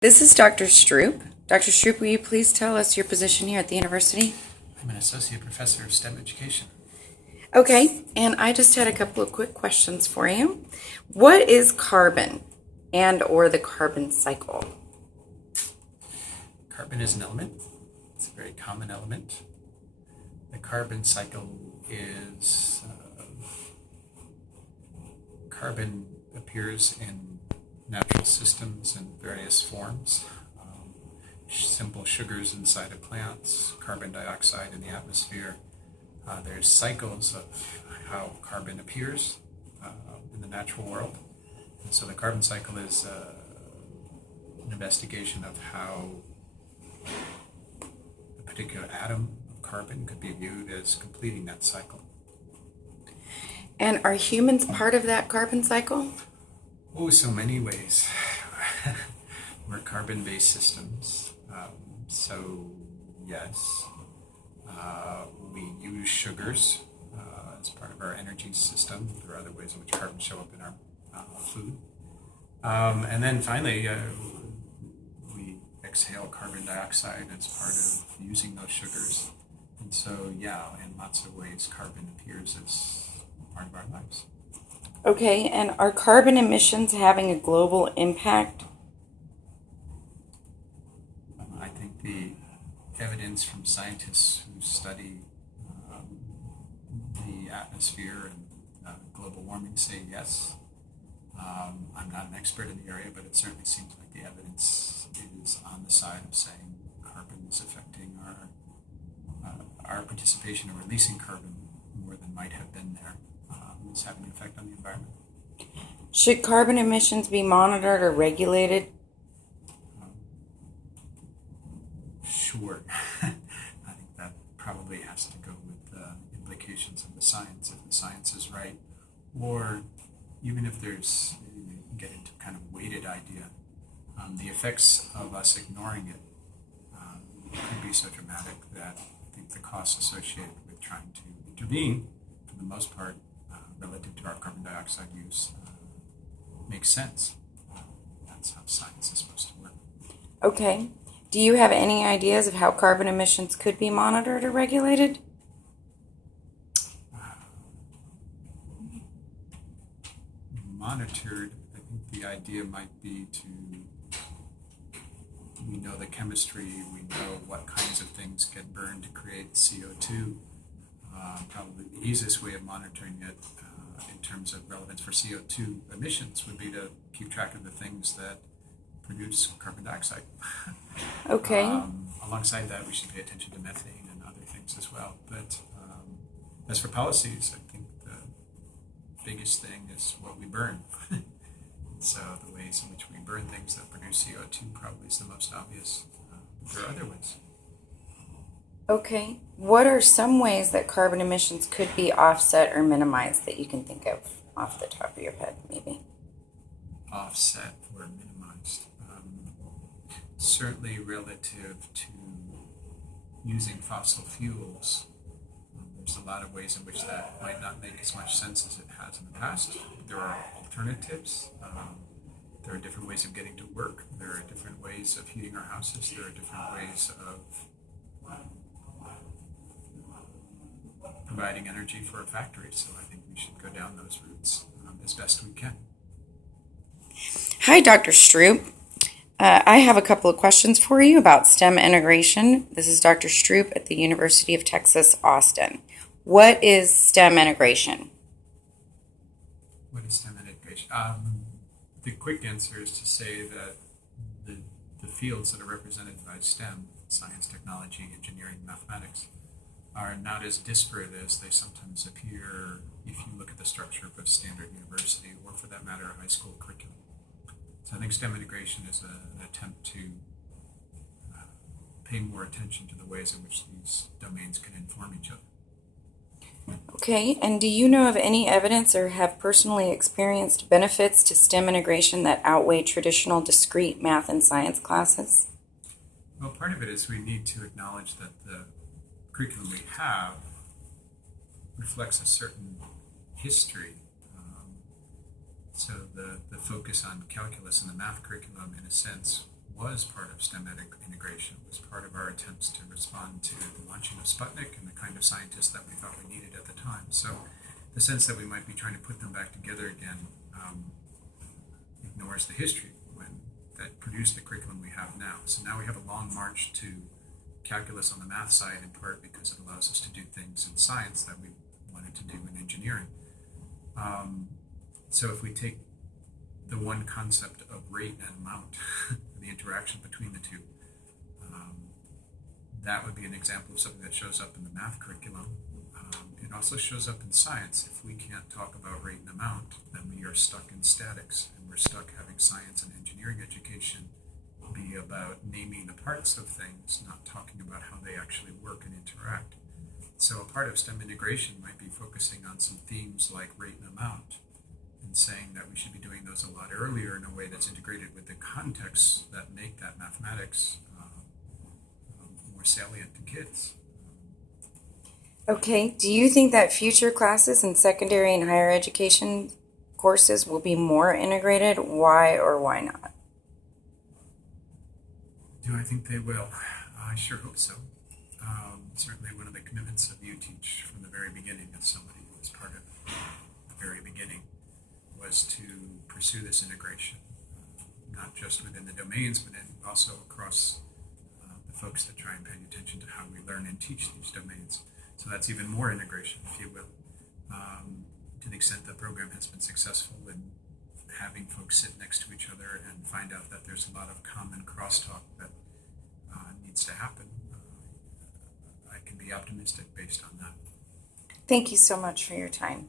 This is Dr. Stroup. Dr. Stroup, will you please tell us your position here at the university? I'm an associate professor of STEM education. Okay, and I just had a couple of quick questions for you. What is carbon and or the carbon cycle? Carbon is an element. It's a very common element. The carbon cycle is carbon appears in natural systems in various forms. Simple sugars inside of plants, carbon dioxide in the atmosphere. There's cycles of how carbon appears in the natural world. And so the carbon cycle is an investigation of how a particular atom of carbon could be viewed as completing that cycle. And are humans part of that carbon cycle? Oh, so many ways. We're carbon-based systems. So yes, we use sugars as part of our energy system. There are other ways in which carbon show up in our food. And then finally, we exhale carbon dioxide as part of using those sugars. And so, yeah, in lots of ways, carbon appears as part of our lives. Okay, and are carbon emissions having a global impact? I think the evidence from scientists who study the atmosphere and global warming say yes. I'm not an expert in the area, but it certainly seems like the evidence is on the side of saying carbon is affecting our participation in releasing carbon more than might have been there. It's having an effect on the environment. Should carbon emissions be monitored or regulated? Sure. I think that probably has to go with the implications of the science, if the science is right, or even if there's, you get into kind of weighted idea, the effects of us ignoring it could be so dramatic that I think the costs associated with trying to intervene, for the most part, relative to our carbon dioxide use, makes sense. That's how science is supposed to work. Okay. Do you have any ideas of how carbon emissions could be monitored or regulated? Monitored, I think the idea might be we know the chemistry, we know what kinds of things get burned to create CO2. Probably the easiest way of monitoring it in terms of relevance for CO2 emissions would be to keep track of the things that produce carbon dioxide. Okay. Alongside that, we should pay attention to methane and other things as well. But as for policies, I think the biggest thing is what we burn. So the ways in which we burn things that produce CO2 probably is the most obvious. There are other ways. Okay. What are some ways that carbon emissions could be offset or minimized that you can think of off the top of your head, maybe? Offset or minimized. Certainly relative to using fossil fuels, there's a lot of ways in which that might not make as much sense as it has in the past. There are alternatives. There are different ways of getting to work. There are different ways of heating our houses. There are different ways of providing energy for a factory. So I think we should go down those routes as best we can. Hi, Dr. Stroup. I have a couple of questions for you about STEM integration. This is Dr. Stroup at the University of Texas, Austin. What is STEM integration? What is STEM integration? The quick answer is to say that the fields that are represented by STEM, science, technology, engineering, mathematics, are not as disparate as they sometimes appear if you look at the structure of a standard university or, for that matter, a high school curriculum. So I think STEM integration is an attempt to pay more attention to the ways in which these domains can inform each other. Okay, and do you know of any evidence or have personally experienced benefits to STEM integration that outweigh traditional discrete math and science classes? Well, part of it is we need to acknowledge that the curriculum we have reflects a certain history. So the focus on calculus in the math curriculum, in a sense, was part of STEM integration. It was part of our attempts to respond to the launching of Sputnik and the kind of scientists that we thought we needed at the time. So the sense that we might be trying to put them back together again ignores the history that produced the curriculum we have now. So now we have a long march to calculus on the math side, in part because it allows us to do things in science that we wanted to do in engineering. So if we take the one concept of rate and amount, the interaction between the two, that would be an example of something that shows up in the math curriculum. It also shows up in science. If we can't talk about rate and amount, then we are stuck in statics, and we're stuck having science and engineering education be about naming the parts of things, not talking about how they actually work and interact. So a part of STEM integration might be focusing on some themes like rate and amount, and saying that we should be doing those a lot earlier in a way that's integrated with the contexts that make that mathematics more salient to kids. Okay, do you think that future classes in secondary and higher education courses will be more integrated? Why or why not? Do I think they will? I sure hope so. Certainly one of the commitments of UTeach from the very beginning, as somebody who was part of the very beginning, was to pursue this integration, not just within the domains, but also across the folks that try and pay attention to how we learn and teach these domains. So that's even more integration, if you will, to the extent the program has been successful in having folks sit next to each other and find out that there's a lot of common crosstalk that needs to happen. I can be optimistic based on that. Thank you so much for your time.